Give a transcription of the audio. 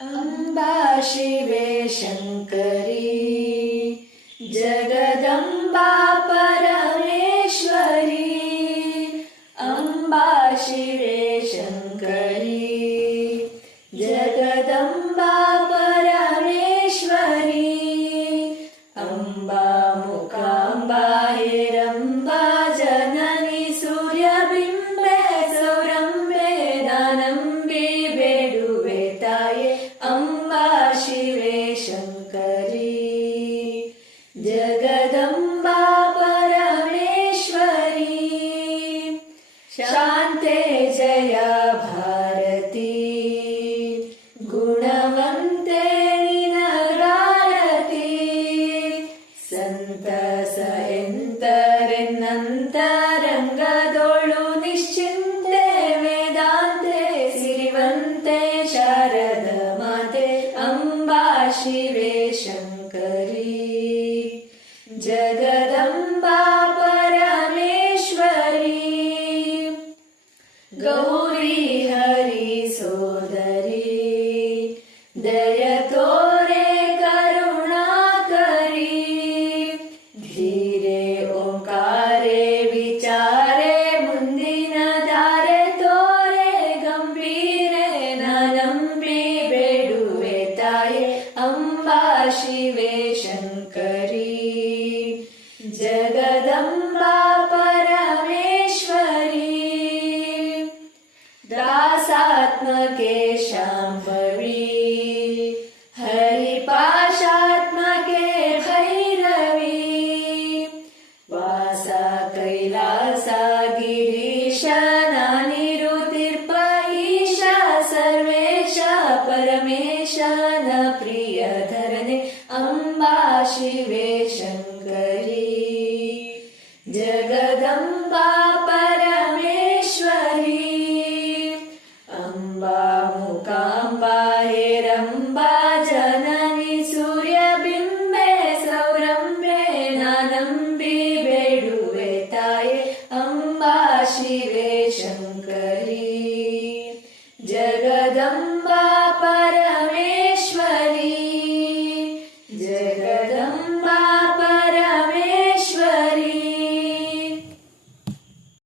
अम्बा शिवे शङ्करी शान्ते जया भारती। गुणवन्ते निरति निश्चिन्ते वेदान्ते श्रीमन्ते अम्बा शिवे शिवे शङ्करी जगदम्बा परमेश्वरी दासात्मके ಪರಮೇಶನ ಪ್ರಿಯ ಧರನೆ ಅಂಬಾ ಶಿವೆ ಶಂಕರಿ. ಜಗದಂಬಾ ಪರಮೇಶ್ವರಿ. ಅಂಬಾ ಮುಕಾಂಬಾ ಹೇರಂಬಾ ಜನನಿ ಸೂರ್ಯ ಬಿಂಬೆ ಸೌರಂಬೆ ನಾನಂಬಿ ಬೇಡುವೆ ತಾಯೆ ಅಂಬಾ ಶಿವೆ